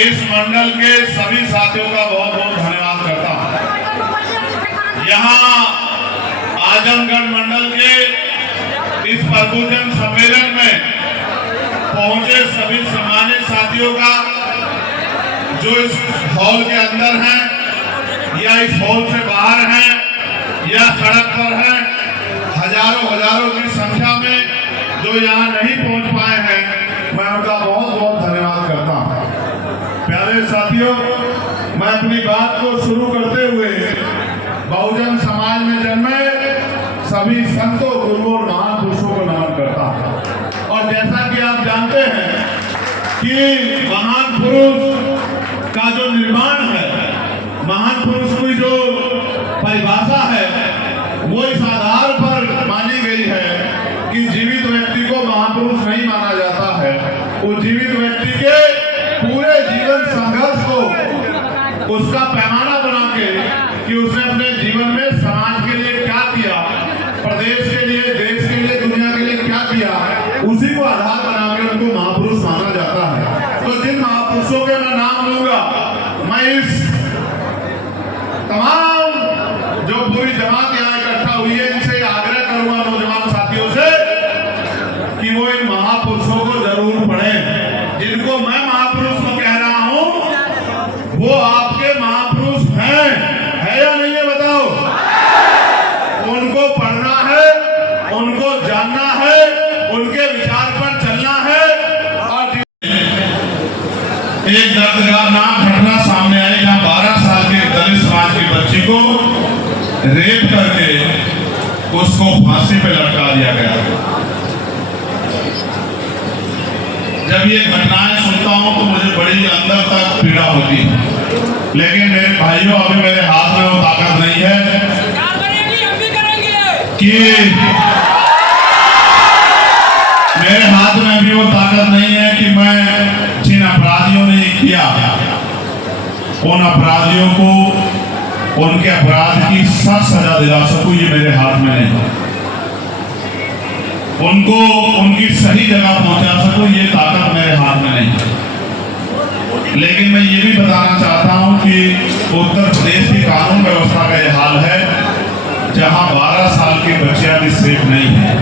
इस मंडल के सभी साथियों का बहुत बहुत धन्यवाद करता हूं। यहाँ आजमगढ़ मंडल के इस प्रबुद्धजन सम्मेलन में पहुंचे सभी सम्मानित साथियों का, जो इस हॉल के अंदर हैं या इस हॉल से बाहर हैं या सड़क पर हैं, हजारों की संख्या में जो यहाँ नहीं पहुंच पाए हैं, मैं उनका बहुत बहुत धन्यवाद करता हूं। प्यारे साथियों, मैं अपनी बात को शुरू करते हुए बहुजन समाज में जन्मे सभी संतों, गुरुओं और महान पुरुषों को नमन करता हूं। और जैसा कि आप जानते हैं कि महान पुरुष का जो निर्माण है, महान पुरुष की जो परिभाषा है, वो इस आधार पर मानी गई है कि जीवित व्यक्ति को महापुरुष नहीं माना जाता है। उस जीवित व्यक्ति के पूरे जीवन संघर्ष को उसका पैमाना बना के कि उसने अपने जीवन में समाज के लिए क्या किया, प्रदेश के लिए, देश के लिए, दुनिया के लिए क्या किया, उसी को आधार बना के उनको महापुरुष माना जाता है। तो जिन महापुरुषों के मैं नाम लूंगा, मैं इस तमाम जो पूरी जमात यहाँ इकट्ठा हुई है, इनसे आग्रह करूंगा नौजवान साथियों से कि वो इन महापुरुषों को जरूर पढ़ें। जिनको मैं महापुरुष को कह रहा हूं, वो आपके महापुरुष हैं, है या नहीं है बताओ? उनको पढ़ना है, उनको जानना है, उनके विचार पर चलना है। और एक दर्दनाक घटना सामने आई जहां 12 साल के दलित समाज के बच्चे को रेप करके उसको फांसी पे लटका दिया गया। जब ये घटनाएं सुनता हूं तो मुझे बड़ी अंदर तक पीड़ा होती है, लेकिन मेरे भाइयों, अभी मेरे हाथ में वो ताकत नहीं है कि मेरे हाथ में अभी वो ताकत नहीं है कि मैं जिन अपराधियों ने किया, उन अपराधियों को उनके अपराध की सख्त सजा दिला सकूं। ये मेरे हाथ में नहीं। उनको उनकी सही जगह पहुंचा सकूं, ये ताकत मेरे हाथ में नहीं। लेकिन मैं ये भी बताना चाहता हूं कि उत्तर प्रदेश की कानून व्यवस्था का यह हाल है जहां 12 साल की बच्चियां भी सेफ नहीं है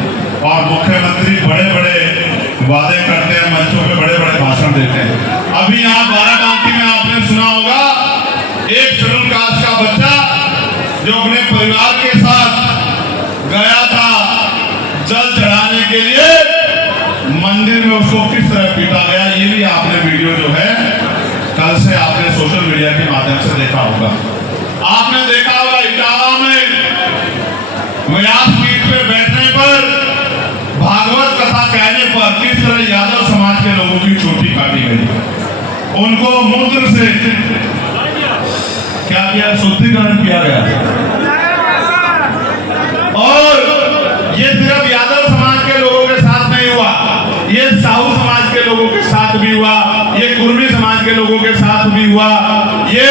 और मुख्यमंत्री बड़े बड़े वादे करते हैं, मंचों पे बड़े बड़े भाषण देते हैं। अभी यहाँ बाराबंकी में आपने सुना होगा, एक शेड्यूल कास्ट का बच्चा जो अपने परिवार के साथ गया था जल चढ़ाने के लिए, मंदिर में उसको किस तरह पीटा गया, ये भी आपने वीडियो जो है कल से आपने सोशल मीडिया के माध्यम से देखा होगा। आपने देखा होगा इटावा में व्यासपीठ पे बैठने पर, भागवत कथा कहने पर किस तरह यादव समाज के लोगों की चोटी काटी गई, उनको मूत्र से क्या किया, शुद्धिकरण किया गया। और ये सिर्फ यादव समाज के लोगों के साथ नहीं हुआ, ये साहू समाज के लोगों के साथ भी हुआ, ये कुर्मी समाज के लोगों के साथ भी हुआ, ये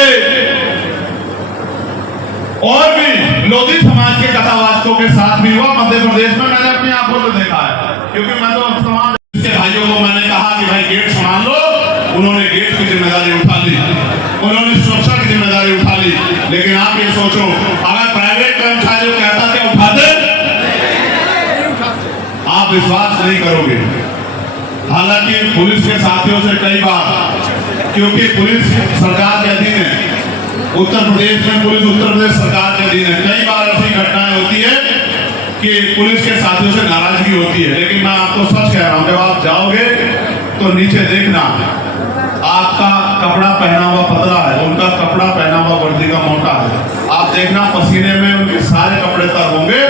और भी लोधी समाज के कथावाचकों के साथ भी हुआ। मध्य प्रदेश में मैंने अपनी आंखों से देखा है, क्योंकि मैं तो तमाम के भाइयों को मैंने कहा कि भाई गेट संभाल लो, उन्होंने गेट की जिम्मेदारी उठा ली, उन्होंने सुरक्षा की जिम्मेदारी उठा ली। लेकिन आप ये सोचो, अगर प्राइवेट कर्मचारी कहता क्या उठाते, आप विश्वास नहीं करोगे। हालांकि पुलिस के साथियों से कई बार, क्योंकि पुलिस सरकार के अधीन है, उत्तर प्रदेश में पुलिस उत्तर प्रदेश सरकार के अधीन है, कई बार ऐसी घटनाएं होती है कि पुलिस के साथियों से नाराजगी होती है। लेकिन मैं आपको सच कह रहा हूं, जब आप जाओगे तो नीचे देखना, आपका कपड़ा पहना हुआ पतला है, उनका कपड़ा पहना हुआ वर्दी का मोटा है। आप देखना पसीने में उनके सारे कपड़े तर होंगे।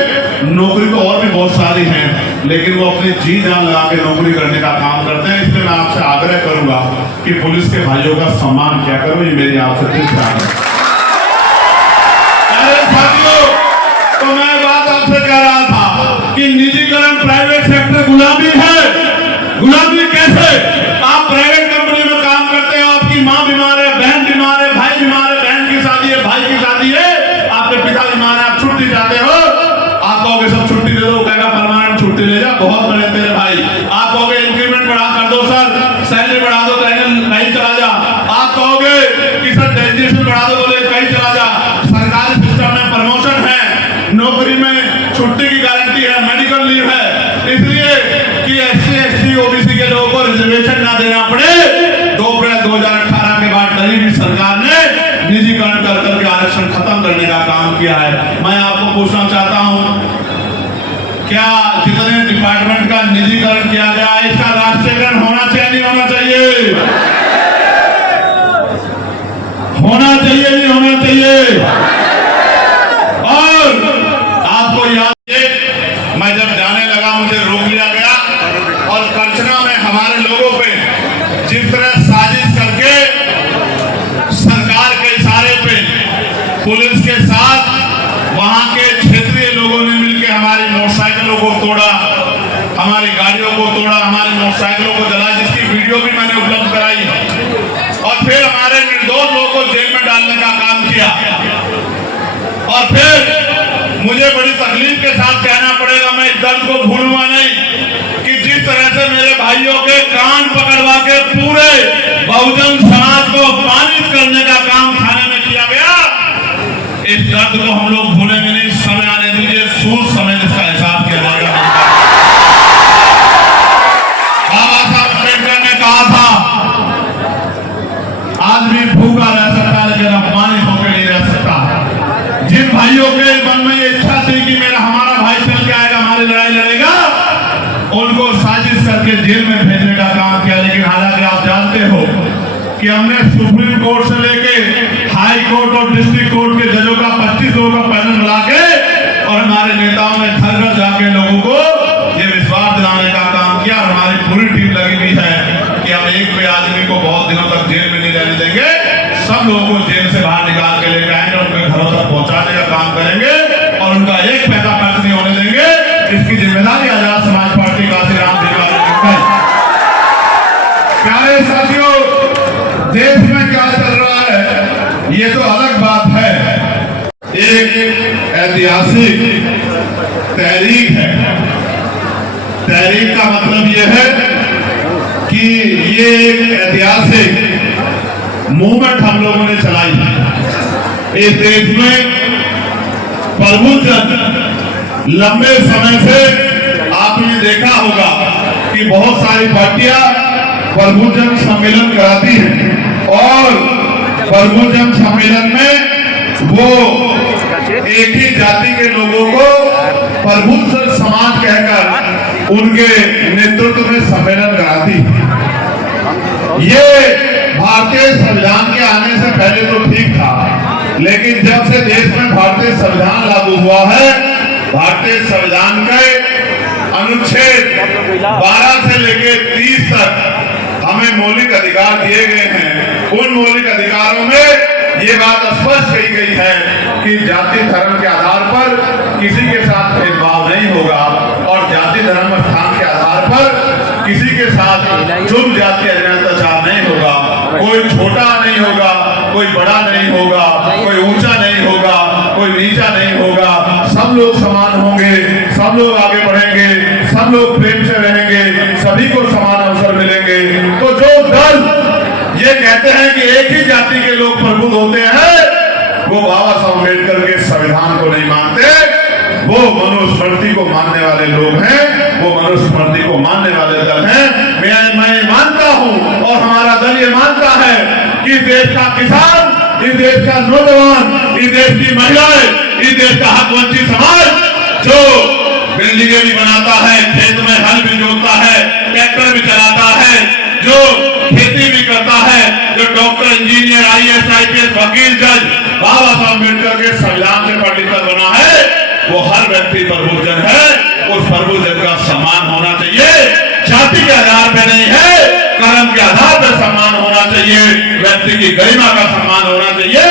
नौकरी तो और भी बहुत सारी हैं, लेकिन वो अपनी जी जान लगा के नौकरी करने का काम करते हैं। इसलिए मैं आपसे आग्रह करूंगा कि पुलिस के भाइयों का सम्मान किया करो, ये मेरी आपसे दिल है। तो मैं बात आपसे कह रहा था कि निजीकरण, प्राइवेट सेक्टर गुलामी है। गुलामी कैसे? आप प्राइवेट कंपनी में काम करते हो, आपकी माँ बीमार है, बहन बीमार है, भाई बीमार है, बहन की शादी है, भाई की शादी है, आपके पिता बीमार है, आप छुट्टी चाहते हो, आप कहोगे सब छुट्टी दे दो, कहेगा परमानेंट छुट्टी ले जा, बहुत बड़े तेरे भाई। आप कहोगे इंक्रीमेंट बढ़ा कर दो सर, सैलरी बढ़ा दो, कहेंगे नहीं चला जा। आप रिजर्वेशन ना देना पड़े। 2 अप्रैल 2018 के बाद नई भी सरकार ने निजीकरण कर करके आरक्षण खत्म करने का काम किया है। मैं आपको पूछना चाहता हूं, क्या जितने डिपार्टमेंट का निजीकरण किया गया है इसका राष्ट्रीयकरण होना चाहिए नहीं होना चाहिए? होना चाहिए नहीं होना चाहिए? और आपको याद है, मैं जब जाने लगा मुझे रोक लिया गया और कर्चना में हमारे लोगों पे जिस तरह साजिश करके सरकार के इशारे पे पुलिस के साथ वहां के क्षेत्रीय लोगों ने मिलकर हमारी मोटरसाइकिलों को तोड़ा, हमारी गाड़ियों को तोड़ा, हमारी मोटरसाइकिलों को जला, जिसकी वीडियो भी मैंने उपलब्ध कराई है। और फिर हमारे निर्दोष लोगों को जेल में डालने का काम किया। और फिर मुझे बड़ी तकलीफ के साथ कहना पड़ेगा, मैं इस दर्द को भूलूंगा नहीं कि जिस तरह से मेरे भाइयों के कान पकड़वा के पूरे बहुजन समाज को अपमानित करने का काम थाने में किया गया, इस दर्द को हम लोग भूलेंगे नहीं। समय आने दीजिए, सूद समय इसका हिसाब किया जाएगा। बाबा साहब अम्बेडकर ने कहा था, आदमी भूखा रह सकता है लेकिन अपमानित होकर नहीं रह सकता। जिन भाइयों के मन में ये इच्छा थी कि मेरा हमारा भाई चल के आएगा, हमारी लड़ाई लड़ेगा, उनको साजिश करके जेल में भेजने का काम किया। लेकिन हालांकि आप जानते हो कि हमने सुप्रीम कोर्ट से लेके हाई कोर्ट और डिस्ट्रिक्ट कोर्ट के जजों का 25 लोगों का पैनल मिला के और हमारे नेताओं ने घर घर जाके लोगों को ये विश्वास दिलाने का काम किया। और हमारी पूरी टीम लगी हुई है कि हम एक भी आदमी को बहुत दिनों तक जेल में नहीं रहने देंगे, सब लोगों को जेल से बाहर निकाल के लेकर आएंगे, उनके घरों तक पहुंचाने का काम करेंगे और उनका एक पैसा खर्च नहीं होने देंगे। इसकी जिम्मेदारी आजाद समाज पार्टी का प्यारे साथियों, देश में क्या चल रहा है ये तो अलग बात है। एक ऐतिहासिक तहरीक है। तहरीक का मतलब यह है कि ये एक ऐतिहासिक मूवमेंट हम लोगों ने चलाई है। इस देश में प्रबुद्धजन लंबे समय से आपने देखा होगा कि बहुत सारी पार्टियां प्रबुद्धजन सम्मेलन कराती हैं और प्रबुद्धजन सम्मेलन में वो एक ही जाति के लोगों को प्रबुद्ध समाज कहकर उनके नेतृत्व में सम्मेलन कराती है। ये भारतीय संविधान के आने से पहले तो ठीक था, लेकिन जब से देश में भारतीय संविधान लागू हुआ है, भारतीय संविधान के अनुच्छेद 12 से लेकर 30 तक हमें मौलिक अधिकार दिए गए हैं। उन मौलिक अधिकारों में ये बात स्पष्ट कही गई है कि जाति धर्म के आधार पर किसी के साथ भेदभाव नहीं होगा और जाति धर्म स्थान के आधार पर किसी के साथ जुर्म जाति अत्याचार नहीं होगा। कोई छोटा नहीं होगा, कोई बड़ा नहीं होगा, कोई ऊंचा नहीं होगा, कोई नीचा नहीं होगा। सब लोग समान होंगे, सब लोग आगे बढ़ेंगे, सब लोग प्रेम से रहेंगे, सभी को समान अवसर मिलेंगे। तो जो दल ये कहते हैं कि एक ही जाति के लोग प्रबुद्ध होते हैं, वो बाबा साहब अम्बेडकर के संविधान को नहीं मानते, वो मनुस्मृति को मानने वाले लोग हैं, वो मनुस्मृति को मानने वाले दल हैं। मैं मानता हूं और हमारा दल ये मानता है कि इस देश का किसान, इस देश का नौजवान, इस देश की महिलाएं, इस देश का हक वंचित समाज जो बिल्डिंगें भी बनाता है, खेत में हल भी जोतता है, ट्रैक्टर भी चलाता है, जो खेती भी करता है, जो डॉक्टर, इंजीनियर, IAS, IPS, वकील, जज बाबा साहब अम्बेडकर के संविधान से पढ़ लिखकर बना है, वो हर व्यक्ति प्रबुद्धजन है। उस प्रबुद्धजन का सम्मान होना चाहिए, जाति के आधार पर नहीं है, कर्म के आधार पर सम्मान होना चाहिए, व्यक्ति की गरिमा का सम्मान होना चाहिए।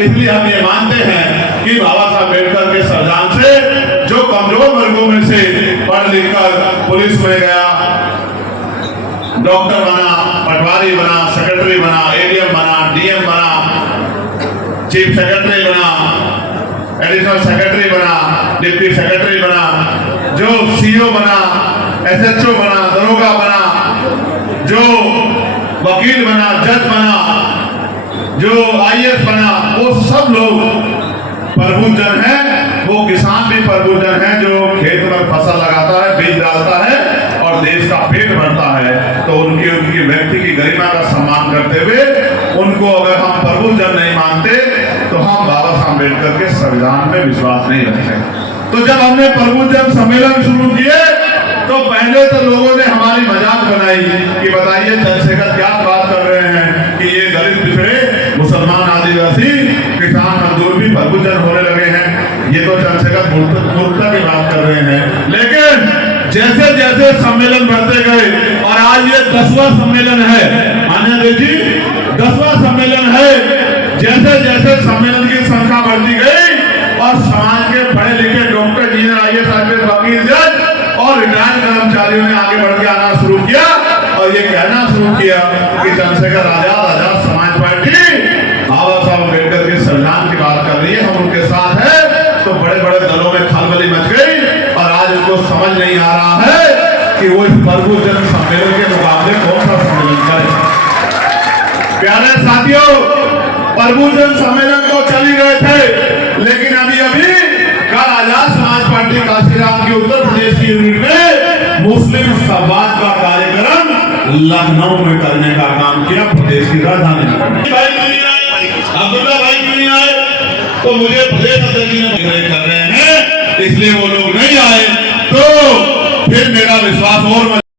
इसलिए हम ये मानते हैं कि बाबा साहब अम्बेडकर के संविधान से जो कमजोर वर्गों में से पढ़ लिख कर पुलिस में गया, डॉक्टर बना, पटवारी बना, सेक्रेटरी बना, ADM बना, DM बना, चीफ सेक्रेटरी बना, एडिशनल सेक्रेटरी बना, डिप्टी सेक्रेटरी बना, जो CO बना, SHO बना, दरोगा बना, जो वकील बना, जज बना, जो IAS बना, वो सब लोग प्रबुद्धजन हैं। वो किसान भी प्रबुद्धजन है जो खेत में फसल लगाता है, बीज डालता है और देश का पेट भरता है, तो उनकी व्यक्ति की गरिमा का सम्मान करते हुए उनको अगर हम प्रभुजन नहीं मानते तो हम बाबा साहब अम्बेडकर के संविधान में विश्वास नहीं रखते। तो जब हमने प्रभुजन सम्मेलन शुरू किए तो पहले तो लोगों ने हमारी मजाक बनाई कि बताइए चंद्रशेखर क्या बात कर रहे हैं कि ये दलित पिछड़े मुसलमान आदिवासी किसान मजदूर भी प्रभुजन होने लगे हैं, ये तो चंद्रशेखर मूर्खता की बात कर रहे हैं। लेकिन जैसे जैसे सम्मेलन बढ़ते गए और आज ये 10वां सम्मेलन है, मान्य जी 10वां सम्मेलन है, जैसे जैसे सम्मेलन की संख्या बढ़ती गई और समाज के पढ़े लिखे डॉक्टर, इंजीनियर, IAS, वकील, जज और रिटायर्ड कर्मचारियों ने आगे बढ़ के आना शुरू किया और ये कहना शुरू किया कि चंद्रशेखर आजाद समाज पार्टी बाबा साहब अम्बेडकर के संविधान की बात कर रही है, हम उनके साथ है। तो बड़े बड़े दलों में खलबली मच गई और आज उनको समझ नहीं आ रहा है कि वो इस प्रभुजन सम्मेलन के मुकाबले कौन सा सम्मेलन करे। प्यारे साथियों, प्रभुजन सम्मेलन तो चल ही रहे थे, लेकिन अभी कल आजाद समाज पार्टी काशीराम की उत्तर प्रदेश की यूनिट में मुस्लिम संवाद का कार्यक्रम लखनऊ में करने का काम किया, प्रदेश की राजधानी में। भाई क्यों नहीं आए, अब्दुल्ला भाई क्यों नहीं आए, तो मुझे प्रदेश अध्यक्ष ने कर रहे हैं, इसलिए वो लोग नहीं आए। तो फिर मेरा विश्वास और